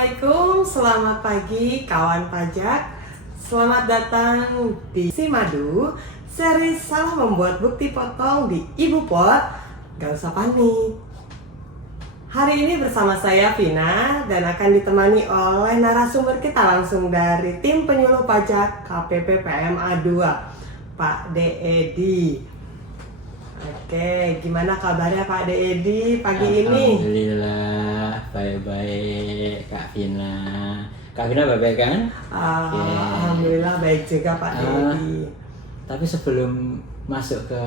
Assalamualaikum, selamat pagi kawan pajak. Selamat datang di Simadu, seri salah membuat bukti potong di Ibu Pot. Gak usah panik. Hari ini bersama saya Vina dan akan ditemani oleh narasumber kita langsung dari tim penyuluh pajak KPP PMA 2, Pak De Edi. Oke, gimana kabarnya Pak De Edi pagi ini? Alhamdulillah, baik-baik Kak Vina. Kak Vina baik-baik kan? Alhamdulillah baik juga Pak De Edi. Tapi sebelum masuk ke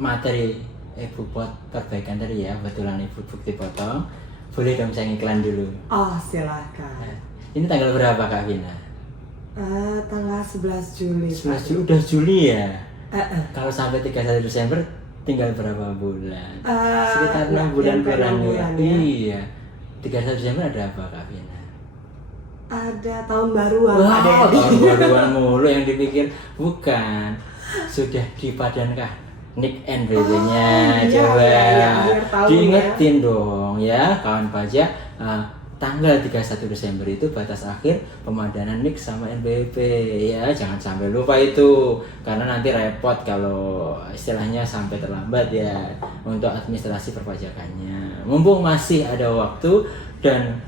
materi Ibu Pot perbaikan tadi ya, kebetulan Ibu bukti potong, boleh dong saya iklan dulu? Oh silakan. Ini tanggal berapa Kak Vina? Tanggal 11 Juli. 11 Juli, udah Juli ya? Kalau sampai 31 Desember tinggal berapa bulan? Sekitar 6 bulan kurang ya? Iya. 31 Desember ada apa Kak Vina? Ada tahun baruan Pak De Edi. Tahun baruan mulu yang dipikir. Bukan. Sudah dipadankah Nick and BB-nya? Coba diingetin dong ya kawan pajak. Tanggal 31 Desember itu batas akhir pemadanan NIK sama NBP ya, jangan sampai lupa itu karena nanti repot kalau istilahnya sampai terlambat ya untuk administrasi perpajakannya. Mumpung masih ada waktu dan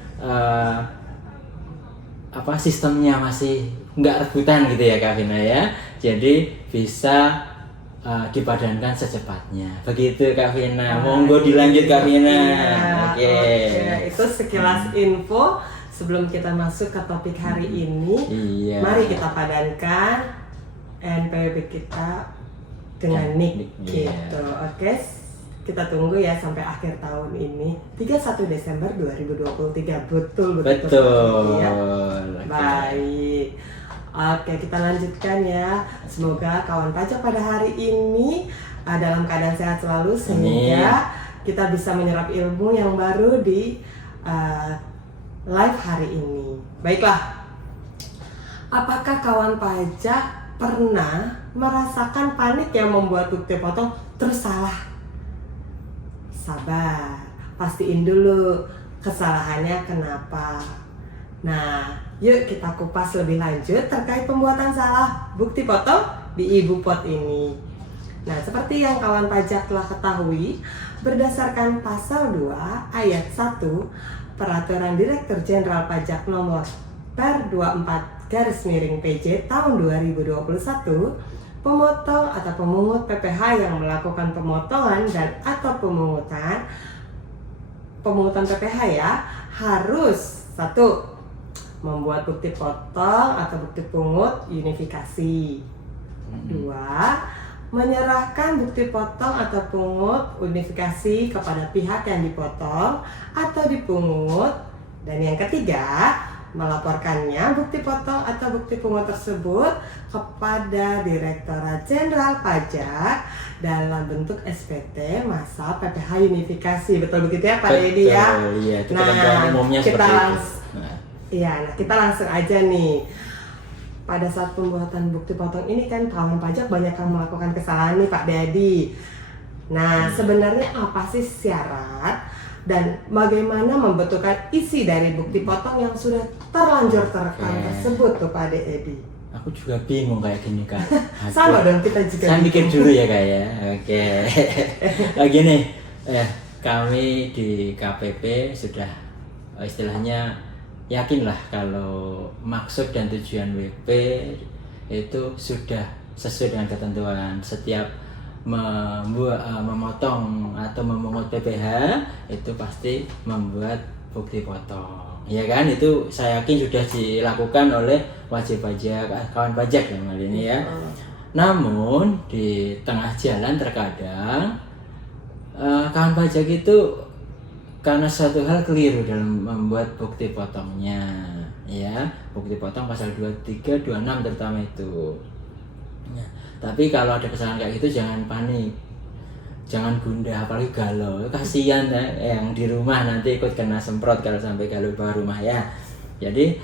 sistemnya masih nggak rebutan gitu ya Kak Vina ya, jadi bisa dipadankan secepatnya. Begitu Kak Vina. Monggo dilanjut Kak Vina. Oke. Itu sekilas info sebelum kita masuk ke topik hari ini. Iya. Mari kita padankan NPWP kita dengan NIK gitu. Oke. Kita tunggu ya sampai akhir tahun ini. 31 Desember 2023. Betul. Ya. Baik. Oke, kita lanjutkan ya. Semoga kawan pajak pada hari ini dalam keadaan sehat selalu sehingga kita bisa menyerap ilmu yang baru di live hari ini. Baiklah, apakah kawan pajak pernah merasakan panik yang membuat bukti potong terus salah? Sabar, pastiin dulu kesalahannya kenapa. Nah, yuk kita kupas lebih lanjut terkait pembuatan salah bukti potong di Ibu Pot ini. Nah, seperti yang kawan pajak telah ketahui, berdasarkan pasal 2 ayat 1 Peraturan Direktur Jenderal Pajak nomor per 24/PJ tahun 2021, pemotong atau pemungut PPh yang melakukan pemotongan dan atau pemungutan PPh ya, harus 1. Membuat bukti potong atau bukti pungut unifikasi. 2. Menyerahkan bukti potong atau pungut unifikasi kepada pihak yang dipotong atau dipungut. Dan yang ketiga, melaporkannya bukti potong atau bukti pungut tersebut kepada Direktorat Jenderal Pajak dalam bentuk SPT masa PPh unifikasi. Betul begitu ya Pak De Edi ya? Iya, itu ketentuan umumnya seperti itu. Iya, nah kita langsung aja nih. Pada saat pembuatan bukti potong ini kan kawan pajak banyak yang melakukan kesalahan nih Pak De Edi. Nah, sebenarnya apa sih syarat dan bagaimana membetulkan isi dari bukti potong yang sudah terlanjur terekam tersebut tuh Pak De Edi? Aku juga bingung kayak gini Kak. Sama dong, kita juga saya mikir dulu ya Kak ya. Oke. Lagi nih, kami di KPP sudah istilahnya yakinlah kalau maksud dan tujuan WP itu sudah sesuai dengan ketentuan. Setiap memotong atau memungut PPh itu pasti membuat bukti potong, ya kan? Itu saya yakin sudah dilakukan oleh wajib pajak, kawan pajak dalam hal ini ya. Namun di tengah jalan terkadang kawan pajak itu karena suatu hal keliru dalam membuat bukti potongnya ya, bukti potong pasal 23, 26 terutama itu ya. Tapi kalau ada kesalahan kayak gitu jangan panik, jangan gundah, apalagi galau, kasihan ya, yang di rumah nanti ikut kena semprot kalau sampai galau bawa rumah ya. Jadi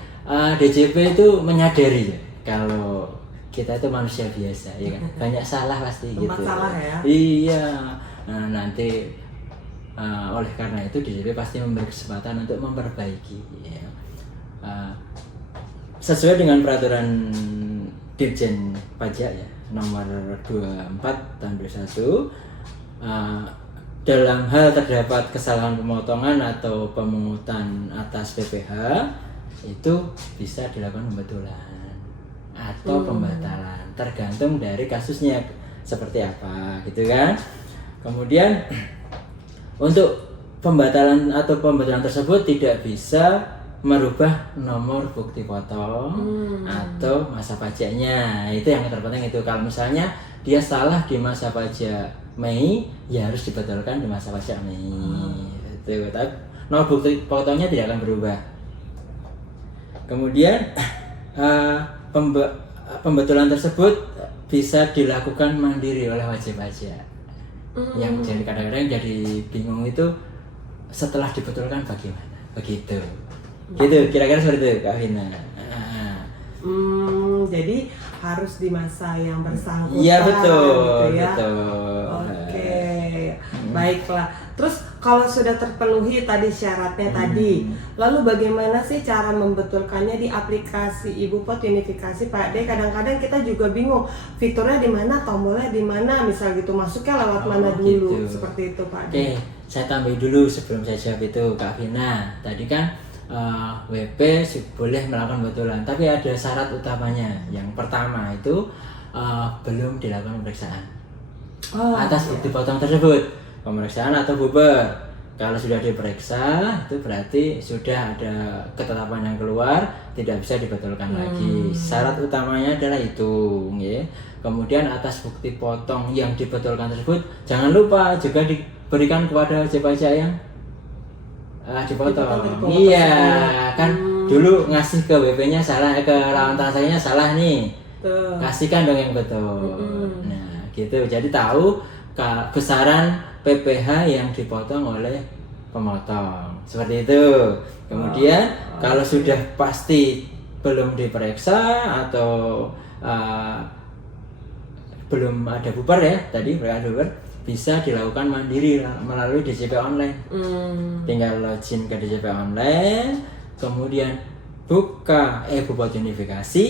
DJP itu menyadari ya, kalau kita itu manusia biasa ya kan, banyak salah pasti gitu. Salah ya? Iya, nanti oleh karena itu DJP pasti memberi kesempatan untuk memperbaiki ya. sesuai dengan peraturan Dirjen Pajak ya nomor 24 tahun 2021, dalam hal terdapat kesalahan pemotongan atau pemungutan atas PPh itu bisa dilakukan pembetulan atau pembatalan tergantung dari kasusnya seperti apa gitu kan. Kemudian untuk pembatalan atau pembetulan tersebut tidak bisa merubah nomor bukti potong atau masa pajaknya. Itu yang terpenting itu. Kalau misalnya dia salah di masa pajak Mei, ya harus dibetulkan di masa pajak Mei. Itu. Tapi nomor bukti potongnya tidak akan berubah. Kemudian pembetulan tersebut bisa dilakukan mandiri oleh wajib pajak. Yang jadi kadang-kadang jadi bingung itu setelah dibetulkan bagaimana? Begitu. Gitu, kira-kira seperti itu Kak Vina. Jadi harus di masa yang bersangkutan. Iya betul, gitu ya. betul. Oke, baiklah. Terus kalau sudah terpenuhi tadi syaratnya tadi, lalu bagaimana sih cara membetulkannya di aplikasi Ibu Pot Unifikasi Pak D? Kadang-kadang kita juga bingung fiturnya di mana, tombolnya di mana, misal gitu masuknya lewat mana dulu, gitu. seperti itu Pak D. Oke, saya tambah dulu sebelum saya jawab itu Kak Vina. Tadi kan WP boleh melakukan pembetulan, tapi ada syarat utamanya. Yang pertama itu belum dilakukan pemeriksaan atas bukti potong tersebut. Pemeriksaan atau bubar. Kalau sudah diperiksa itu berarti sudah ada ketetapan yang keluar, tidak bisa dibetulkan lagi. Syarat utamanya adalah itu, ya. Kemudian atas bukti potong yang dibetulkan tersebut jangan lupa juga diberikan kepada wajib pajak yang dipotong. Iya, kan dulu ngasih ke WP-nya salah, ke lawan transaksinya salah nih. Kasihkan dong yang betul. Nah, gitu. Jadi tahu besaran PPh yang dipotong oleh pemotong. Seperti itu. Kemudian kalau sudah pasti belum diperiksa atau belum ada bubar ya, tadi bubar, bisa dilakukan mandiri melalui DJP online. Tinggal login ke DJP online, kemudian buka Ibu Pot Unifikasi.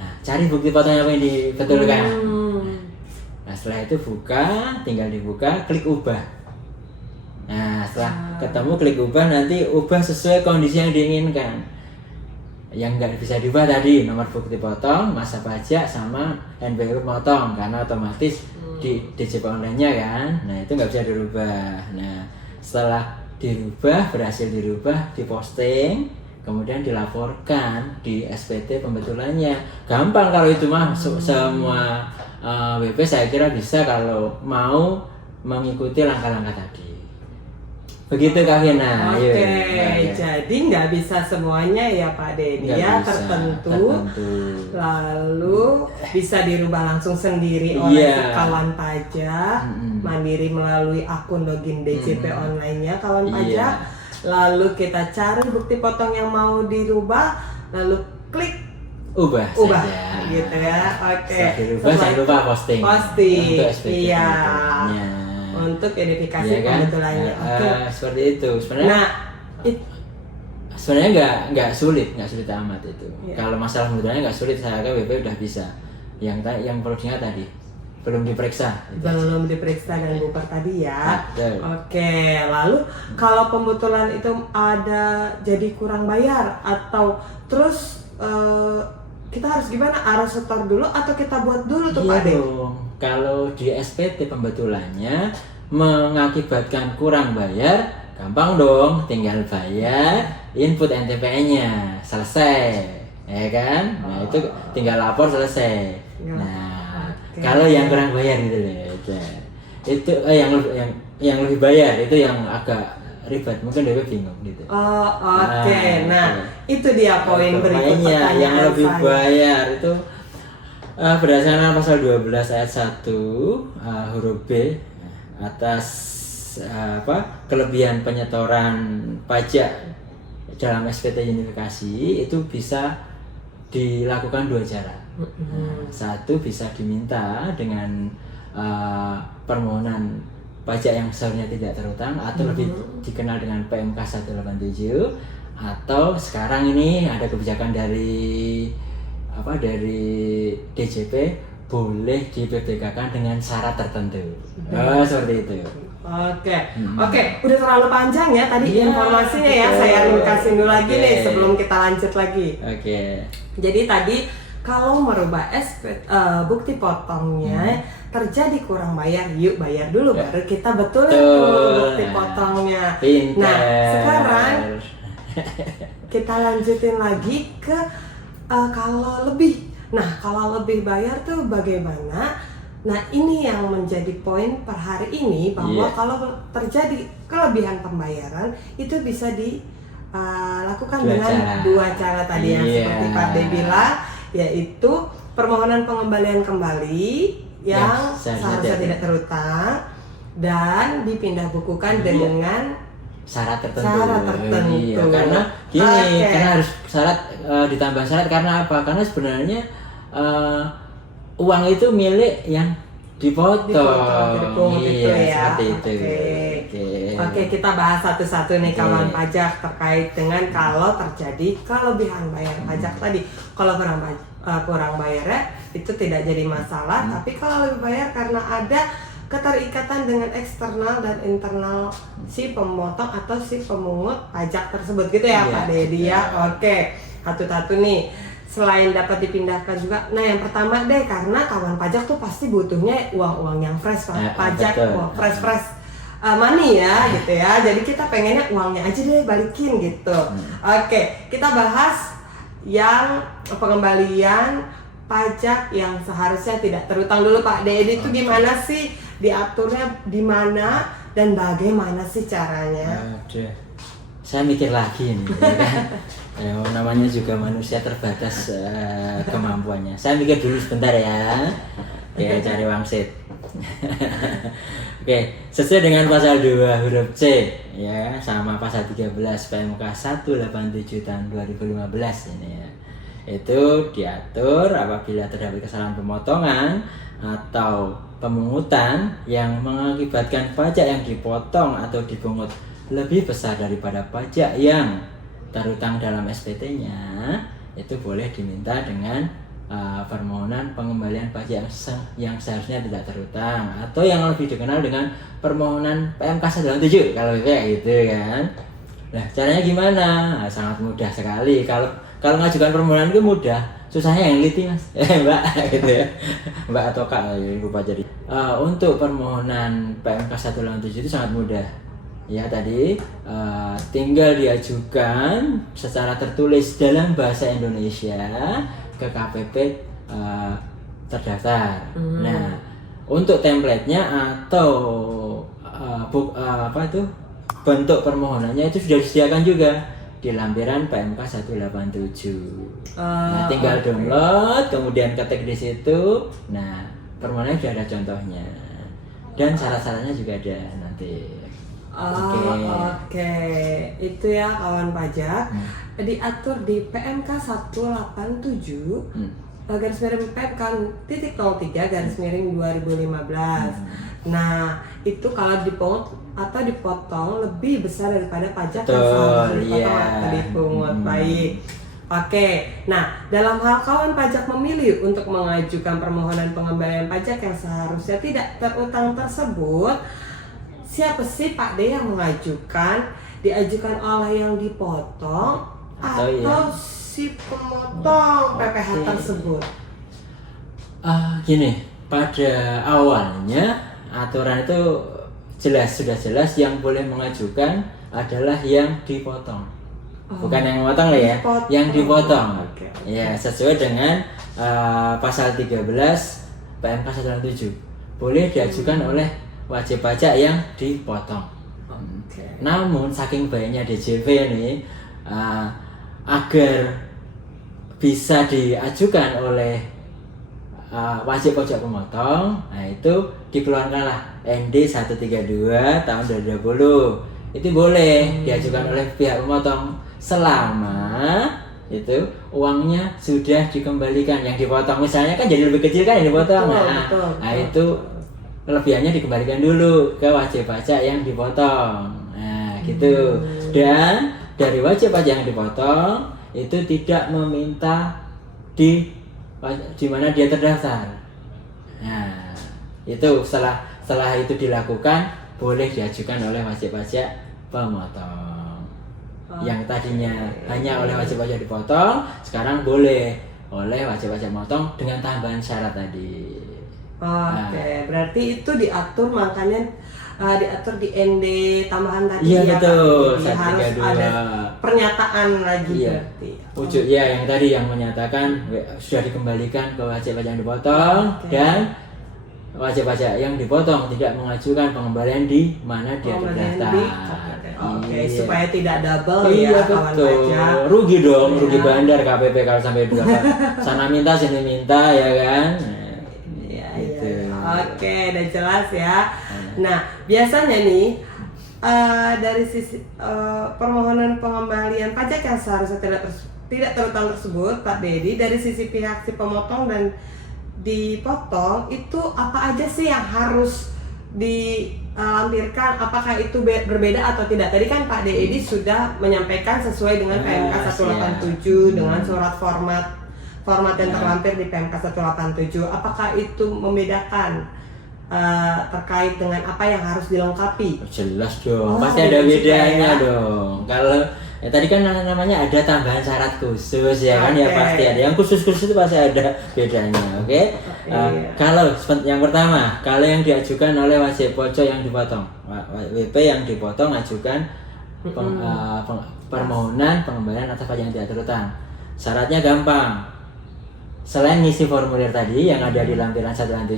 Nah, cari bukti potongnya apa yang dibetulkan. Nah, setelah itu buka, tinggal dibuka, klik ubah. Nah, setelah ketemu klik ubah, nanti ubah sesuai kondisi yang diinginkan. Yang nggak bisa diubah tadi nomor bukti potong, masa pajak, sama NPWP potong, karena otomatis di DJP online-nya kan. Nah, itu nggak bisa dirubah. Nah, setelah dirubah, berhasil dirubah, diposting, kemudian dilaporkan di SPT pembetulannya. Gampang kalau itu mah, semua WP saya kira bisa kalau mau mengikuti langkah-langkah tadi. Begitu Kak Vina. Oke, jadi nggak bisa semuanya ya Pak Dedi ya, tertentu. Lalu bisa dirubah langsung sendiri oleh kawan pajak, mandiri melalui akun login DJP online-nya kawan pajak. Lalu kita cari bukti potong yang mau dirubah, lalu klik ubah saja. Gitu ya. Oke. Jangan lupa posting. Untuk SPT untuk identifikasi pembetulannya. Oke. Seperti itu. Sebenarnya nggak sulit amat itu. Kalau masalah pembetulannya nggak sulit, saya kira WP udah bisa. Yang perlu diingat tadi belum diperiksa. Belum diperiksa dan bubar tadi ya. Oke. Lalu kalau pembetulan itu ada jadi kurang bayar atau terus kita harus gimana? Harus setor dulu atau kita buat dulu tuh Pak De? Kalau di SPT pembetulannya mengakibatkan kurang bayar, gampang dong, tinggal bayar input NTPN-nya, selesai, ya kan? Nah, itu tinggal lapor, selesai. Nah, kalau yang kurang bayar itu yang lebih bayar itu yang agak ribet, mungkin DP bingung gitu. Nah, itu dia poin berikutnya. Yang lebih bayar itu berdasarkan pasal 12 ayat 1 huruf B atas kelebihan penyetoran pajak dalam SPT Unifikasi itu bisa dilakukan dua cara. Satu, bisa diminta dengan permohonan pajak yang seharusnya tidak terutang atau lebih dikenal dengan PMK 187, atau sekarang ini ada kebijakan dari DJP boleh di PPK-kan dengan syarat tertentu. Seperti itu. Oke, udah terlalu panjang ya tadi Iya, informasinya ya. betul. Saya ringkasin dulu lagi Oke. nih sebelum kita lanjut lagi. Oke. Jadi tadi kalau merubah bukti potongnya terjadi kurang bayar, yuk bayar dulu Ya. baru kita betulin Betul. dulu bukti potongnya. Pinter. Nah, sekarang kita lanjutin lagi ke kalau lebih. Nah, kalau lebih bayar tuh bagaimana? Nah, ini yang menjadi poin per hari ini bahwa Iya. kalau terjadi kelebihan pembayaran itu bisa dilakukan Dua dengan cara. dua cara tadi yang Iya. seperti Pak De bilang, yaitu permohonan pengembalian kembali yang seharusnya tidak terutang dan dipindah bukukan Iya. dengan syarat tertentu. Syarat tertentu. Iya, karena gini, Oke. karena harus syarat ditambah syarat karena apa? Karena sebenarnya uang itu milik yang dipotong. dipungut itu ya. Seperti itu. Oke, kita bahas satu-satu nih Oke. kawan pajak terkait dengan kalau terjadi kelebihan bayar pajak tadi. Kalau kurang bayarnya itu tidak jadi masalah, tapi kalau lebih bayar karena ada keterikatan dengan eksternal dan internal si pemotong atau si pemungut pajak tersebut gitu ya Iya, Pak Dedi ya. betul. Oke, satu-satu nih. Selain dapat dipindahkan juga, nah yang pertama deh karena kawan pajak tuh pasti butuhnya uang-uang yang fresh Pak. Pajak betul. fresh money ya gitu ya. Jadi kita pengennya uangnya aja deh balikin gitu. Oke, kita bahas yang pengembalian pajak yang seharusnya tidak terutang dulu Pak Dedi itu gimana sih diaturnya di mana dan bagaimana sih caranya? Aduh. Saya mikir lagi nih, ya kan? Namanya juga manusia terbatas kemampuannya. Saya mikir dulu sebentar ya. Oke, cari wangsit. Oke, sesuai dengan pasal 2 huruf C ya, sama pasal 13 PMK 187 tahun 2015 ini ya. Itu diatur apabila terdapat kesalahan pemotongan atau pemungutan yang mengakibatkan pajak yang dipotong atau dipungut lebih besar daripada pajak yang terutang dalam SPT-nya, itu boleh diminta dengan permohonan pengembalian pajak yang seharusnya tidak terutang atau yang lebih dikenal dengan permohonan PMK 187 kalau kayak gitu kan. Nah, caranya gimana? Nah, sangat mudah sekali. Kalau ngajukan permohonan itu mudah, susahnya yang liti mas, mbak gitu ya, mbak atau kak lupa jadi. Untuk permohonan PMK 187 itu sangat mudah. Ya tadi tinggal diajukan secara tertulis dalam bahasa Indonesia ke KPP terdaftar. Nah, untuk template-nya atau bentuk permohonannya itu sudah disediakan juga di lampiran PMK 187. Nah, tinggal download, kemudian ketik di situ. Nah, permohonannya sudah ada contohnya. Dan syarat-syaratnya juga ada nanti. Oke. Itu ya kawan pajak diatur di PMK 187 garis miring PMK titik 03 garis miring 2015. Nah, itu kalau dipungut atau dipotong lebih besar daripada pajak yang seharusnya dipotong atau dipungut. Baik. Oke, nah dalam hal kawan pajak memilih untuk mengajukan permohonan pengembalian pajak yang seharusnya tidak terutang tersebut, siapa sih Pak D yang mengajukan? Diajukan oleh yang dipotong atau si pemotong PPh tersebut? Gini, pada awalnya aturan itu sudah jelas yang boleh mengajukan adalah yang dipotong. Bukan yang memotong lah ya, yang dipotong. Oke. Ya, sesuai dengan pasal 13 PMK 187. Boleh diajukan oleh wajib pajak yang dipotong. Namun saking banyaknya DJP ini agar bisa diajukan oleh wajib pajak pemotong, nah itu dikeluarkanlah ND 132 tahun 2020. Itu boleh diajukan oleh pihak pemotong selama itu uangnya sudah dikembalikan yang dipotong. Misalnya kan jadi lebih kecil kan yang dipotong. Nah, itu kelebihannya dikembalikan dulu ke wajib pajak yang dipotong. Nah, gitu. Dan dari wajib pajak yang dipotong itu tidak meminta di mana dia terdaftar. Nah, itu setelah itu dilakukan boleh diajukan oleh wajib pajak pemotong. Yang tadinya hanya oleh wajib pajak dipotong, sekarang boleh oleh wajib pajak motong dengan tambahan syarat tadi. Oke, berarti itu diatur, makanya diatur di ND tambahan tadi. Iya, ya betul. Kak? Jadi harus 132. ada pernyataan lagi. Iya. Berarti. Wujud ya yang tadi yang menyatakan sudah dikembalikan ke wajib pajak yang dipotong dan wajib pajak yang dipotong tidak mengajukan pengembalian di mana dia terdaftar. Oke, supaya tidak double Iya, ya kawan betul. pajak. Rugi dong, Iya. rugi bandar KPP kalau sampai dua kali. Sana minta sini minta ya kan. Iya, Gitu. iya. Oke, udah jelas ya. Nah, biasanya nih dari sisi permohonan pengembalian pajak yang seharusnya tidak terutang tersebut, Pak Dedi, dari sisi pihak si pemotong dan dipotong itu apa aja sih yang harus dilampirkan? Apakah itu berbeda atau tidak? Tadi kan Pak Dedi sudah menyampaikan sesuai dengan PMK 187 dengan surat format yang terlampir di PMK 187. Apakah itu membedakan terkait dengan apa yang harus dilengkapi? Jelas dong, pasti ada bedanya dong. Kalau tadi kan namanya ada tambahan syarat khusus ya kan, ya pasti ada. Yang khusus-khusus itu pasti ada bedanya, oke? Kalau yang pertama, kalau yang diajukan oleh wajib pajak yang dipotong, WP yang dipotong ajukan permohonan pengembalian atas pajak yang diatur utang. Syaratnya gampang. Selain ngisi formulir tadi yang ada di lampiran 107,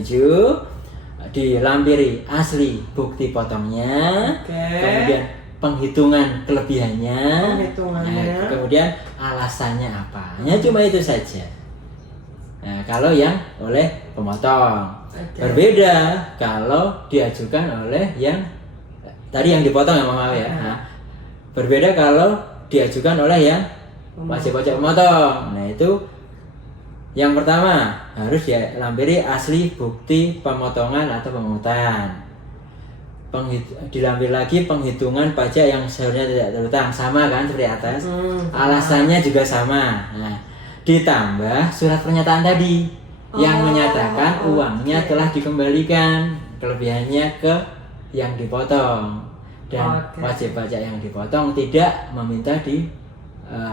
dilampiri asli bukti potongnya, kemudian penghitungan kelebihannya, kemudian alasannya apa. Hanya cuma itu saja. Nah, kalau yang oleh pemotong berbeda kalau diajukan oleh yang tadi yang dipotong ya maaf ya. Nah, berbeda kalau diajukan oleh yang wajib pajak pemotong. Nah, itu yang pertama harus dilampiri asli bukti pemotongan atau pemungutan. Dilampir lagi penghitungan pajak yang seharusnya tidak terutang, sama kan seperti atas. Alasannya juga sama. Nah, ditambah surat pernyataan tadi yang menyatakan uangnya telah dikembalikan kelebihannya ke yang dipotong, dan wajib pajak yang dipotong tidak meminta di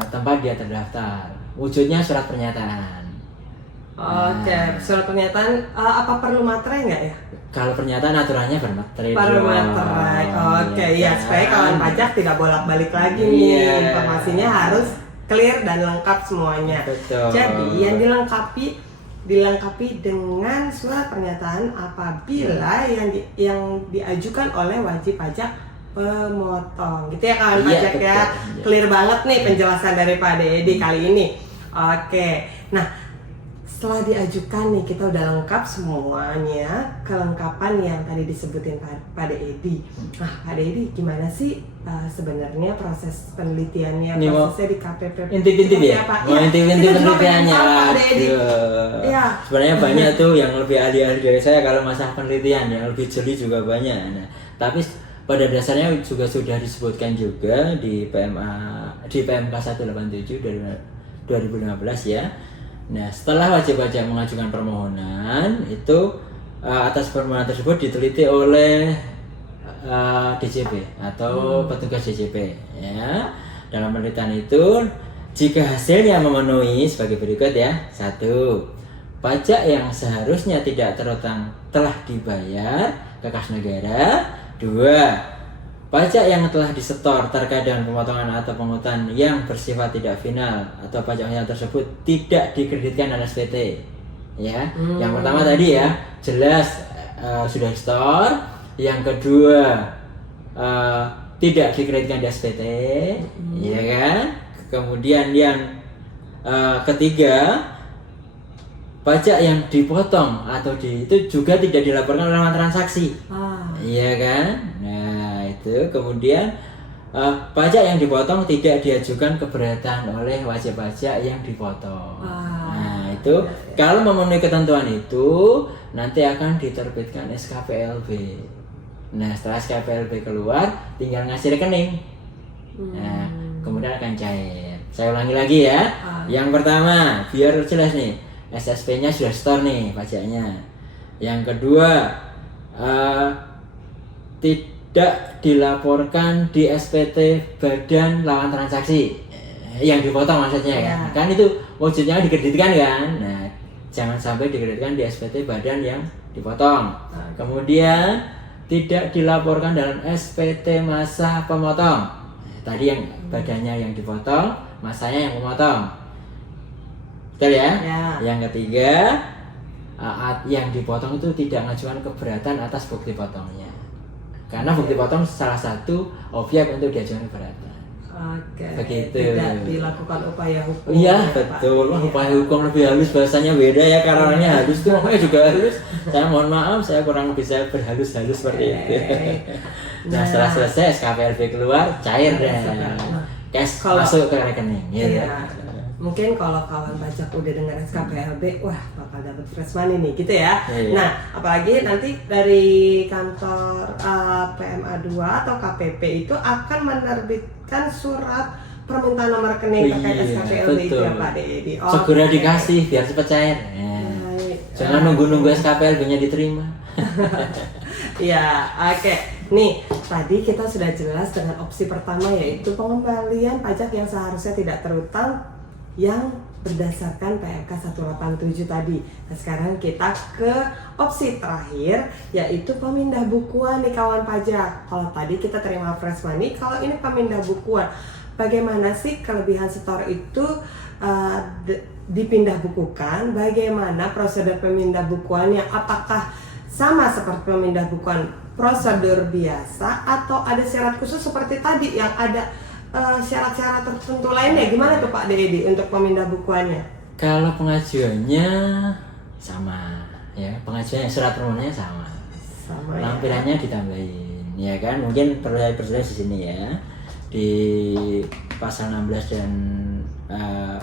tempat dia terdaftar. Wujudnya surat pernyataan. Surat pernyataan apa perlu materai nggak ya? Kalau pernyataan aturannya bermaterai. Perlu materai. Iya, supaya kawan pajak tidak bolak-balik lagi nih. Informasinya harus clear dan lengkap semuanya. Betul. Jadi yang dilengkapi dengan surat pernyataan apabila yang diajukan oleh wajib pajak pemotong. Gitu ya kawan pajak ya. Clear banget nih penjelasan dari Pak Dedi kali ini. Oke. Nah, setelah diajukan nih kita udah lengkap semuanya, kelengkapan yang tadi disebutin Pak Dedi. Nah, Pak Dedi gimana sih sebenarnya proses penelitiannya, prosesnya di KPP? Intip-intip ya? Mau intip-intip penelitiannya. Ya. Sebenarnya banyak tuh yang lebih ahli-ahli dari saya kalau masalah penelitian, yang lebih jeli juga banyak. Nah, tapi pada dasarnya juga sudah disebutkan juga di PMK 187 dari 2015 ya. Nah, setelah wajib pajak mengajukan permohonan, itu atas permohonan tersebut diteliti oleh DJP atau petugas DJP ya. Dalam penelitian itu, jika hasilnya memenuhi sebagai berikut ya. 1. Pajak yang seharusnya tidak terutang telah dibayar ke kas negara. 2. Pajak yang telah disetor terkait dengan pemotongan atau pungutan yang bersifat tidak final atau pajaknya tersebut tidak dikreditkan dalam SPT. Ya, yang pertama tadi ya jelas sudah setor. Yang kedua tidak dikreditkan di SPT, ya kan? Kemudian yang ketiga pajak yang dipotong atau itu juga tidak dilaporkan dalam transaksi, iya kan? Nah itu kemudian pajak yang dipotong tidak diajukan keberatan oleh wajib pajak yang dipotong. Nah itu kalau memenuhi ketentuan itu nanti akan diterbitkan SKPLB. Nah setelah SKPLB keluar tinggal ngasih rekening. Nah kemudian akan cair. Saya ulangi lagi ya. Yang pertama, biar jelas nih, SSP-nya sudah store nih pajaknya. Yang kedua, tidak dilaporkan di SPT Badan Lawan Transaksi yang dipotong maksudnya kan itu wujudnya dikreditkan kan. Nah, jangan sampai dikreditkan di SPT Badan yang dipotong. Kemudian tidak dilaporkan dalam SPT masa pemotong. Tadi yang badannya yang dipotong, masanya yang memotong. Betul ya? Yang ketiga, yang dipotong itu tidak mengajukan keberatan atas bukti potongnya. Karena bukti potong salah satu objek untuk diajukan keberatan. Oke. Begitu. Tidak dilakukan upaya hukum. Iya, betul. Upaya hukum lebih halus, bahasanya beda ya, karena orangnya halus tuh makanya juga halus. Saya mohon maaf, saya kurang bisa berhalus-halus seperti itu. Nah, setelah selesai SKPLB keluar, cair deh. Cash masuk ke rekening. Iya. Mungkin kalau kawan pajak udah dengar SKPLB, wah bakal dapat fresh money nih, gitu ya. Nah, apalagi nanti dari kantor PMA 2 atau KPP itu akan menerbitkan surat permintaan nomor rekening terkait SKPLB itu ya Pak Dedi. Segera dikasih biar cepat cair. Jangan nunggu-nunggu SKPLB-nya diterima. Ya, oke. Nih, tadi kita sudah jelas dengan opsi pertama yaitu pengembalian pajak yang seharusnya tidak terutang yang berdasarkan PMK 187 tadi. Nah, sekarang kita ke opsi terakhir yaitu pemindah bukuan nih kawan pajak. Kalau tadi kita terima fresh money, kalau ini pemindah bukuan. Bagaimana sih kelebihan setor itu dipindah bukukan? Bagaimana prosedur pemindah bukuannya? Apakah sama seperti pemindah bukuan prosedur biasa atau ada syarat khusus seperti tadi yang ada syarat-syarat tertentu lainnya? Gimana tuh Pak Dedi untuk pemindah bukuannya? Kalau pengajuannya sama ya, pengajuannya surat permohonannya sama. Lampirannya ditambahin ya kan, mungkin perlu saya perjelas di sini ya, di pasal 16 dan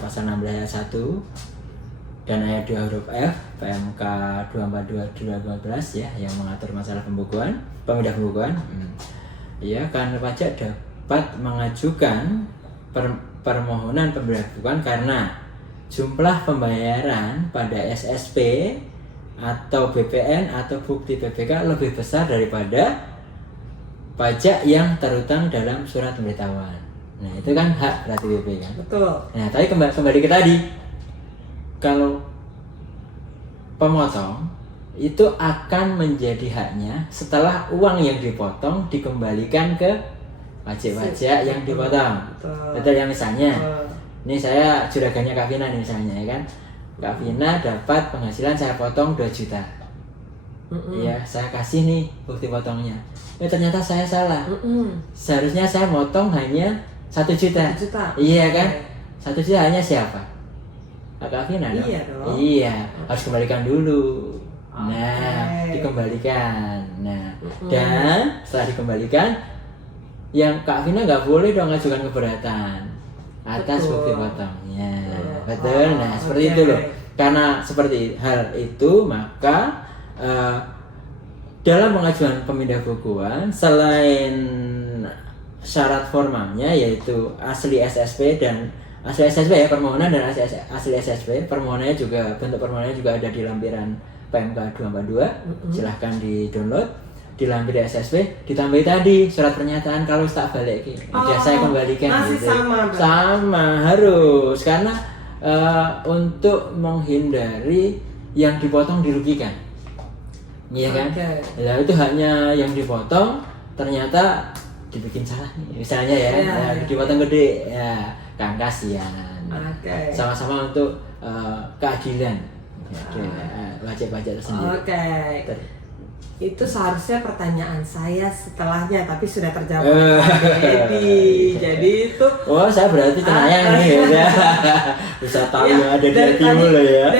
pasal 16 ayat 1 dan ayat 2 huruf F PMK 242/2014 ya, yang mengatur masalah pembukuan, pemindah pembukuan. Ya, karena pajak dapat mengajukan permohonan pemindahan bukuan karena jumlah pembayaran pada SSP atau BPN atau bukti PPK lebih besar daripada pajak yang terutang dalam surat pemberitahuan. Nah, itu kan hak berarti BP kan? Betul. Nah, tapi kembali ke tadi, kalau pemotong itu akan menjadi haknya setelah uang yang dipotong dikembalikan ke wajib-wajib yang dipotong. Betul ya, misalnya ini saya juragannya Kak Vina nih misalnya ya kan, Kak Vina dapat penghasilan saya potong 2 juta. Iya, saya kasih nih bukti potongnya. Ternyata saya salah. Seharusnya saya motong hanya 1 juta. Iya kan? 1 juta hanya siapa? Kak Vina dong? Iya dong. Iya, harus kembalikan dulu. Nah, dikembalikan. Nah, dan setelah dikembalikan, yang Kak Vina nggak boleh dong ngajukan keberatan atas bukti potongnya. Betul. Nah, seperti itu loh. Karena seperti hal itu, maka dalam pengajuan pemindah bukuan selain syarat formalnya yaitu asli SSP dan asli SSP ya, permohonan dan asli SSP, permohonannya juga, bentuk permohonannya juga ada di lampiran PMK 242. Silahkan di download, di lampiran SSP ditambahi tadi surat pernyataan kalau tak balik udah saya kembalikan masih gitu. Sama harus, karena untuk menghindari yang dipotong dirugikan. Iya kan? Ya, itu haknya yang dipotong ternyata dibikin salah nih, misalnya ya, dipotong gede ya kan, kasihan. Sama-sama untuk keadilan wajib-wajib tersendiri. Itu seharusnya pertanyaan saya setelahnya, tapi sudah terjawab. Jadi itu. Oh, saya berarti cenayang nih ya. Bisa tahu yang ada di hatimu loh ya.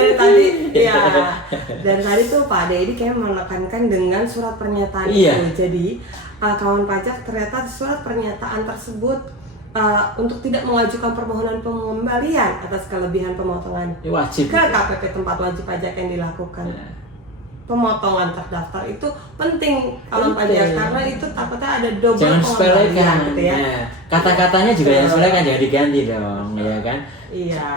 Dan tadi tuh Pak Dedi kayak menekankan dengan surat pernyataan itu. Jadi kawan pajak ternyata surat pernyataan tersebut untuk tidak mengajukan permohonan pengembalian atas kelebihan pemotongan wajib ke KPP tempat wajib pajak yang dilakukan. pemotongan terdaftar itu penting kawan Penting. pajak, karena itu takutnya ada double Jangan pengembalian sepelekan. gitu ya. Nah, kata-katanya juga yang sepelekan jangan diganti dong, ya kan? Iya.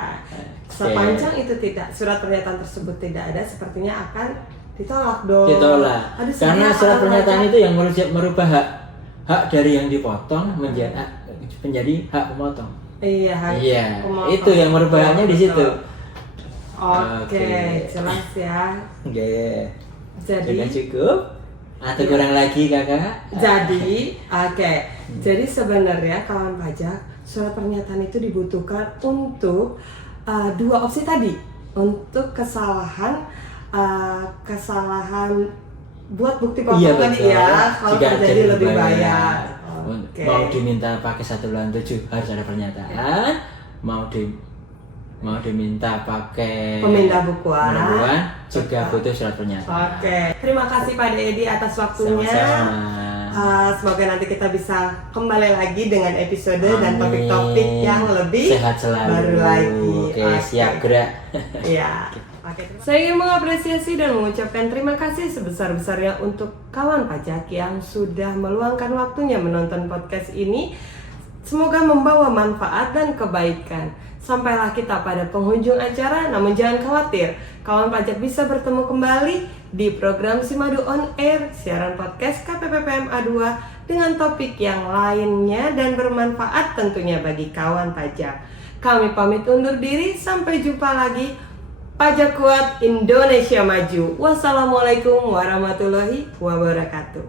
Sepanjang itu tidak, surat pernyataan tersebut tidak ada, sepertinya akan ditolak dong. Ditolak. Aduh, Karena sedih surat kawan pernyataan pajak. itu yang merubah hak dari yang dipotong menjadi hak pemotong. Iya, hak Iya, pemotong. itu yang merubahnya di situ. Oke, jelas ya. Oke. Jadi Sudah cukup? Atau kurang lagi kakak? Jadi sebenarnya kawan pajak, surat pernyataan itu dibutuhkan untuk dua opsi tadi, untuk kesalahan buat bukti pokok Iya, tadi betul. ya, kalau Jika terjadi lebih bayar. Oke. Mau diminta pakai 1 bulan 7 harus ada pernyataan. Mau diminta pakai Pemindah bukuan juga butuh surat pernyataan. Oke, terima kasih Pak Edi atas waktunya. Sama-sama. Semoga nanti kita bisa kembali lagi dengan episode dan Amin. topik-topik yang lebih sehat selalu. baru lagi. Oke, siap gerak. Iya. Saya ingin mengapresiasi dan mengucapkan terima kasih sebesar-besarnya untuk kawan pajak yang sudah meluangkan waktunya menonton podcast ini. Semoga membawa manfaat dan kebaikan. Sampailah kita pada penghujung acara, namun jangan khawatir, kawan pajak bisa bertemu kembali di program Simadu On Air, siaran podcast KPPPMA 2 dengan topik yang lainnya dan bermanfaat tentunya bagi kawan pajak. Kami pamit undur diri, sampai jumpa lagi. Pajak kuat, Indonesia maju. Wassalamualaikum warahmatullahi wabarakatuh.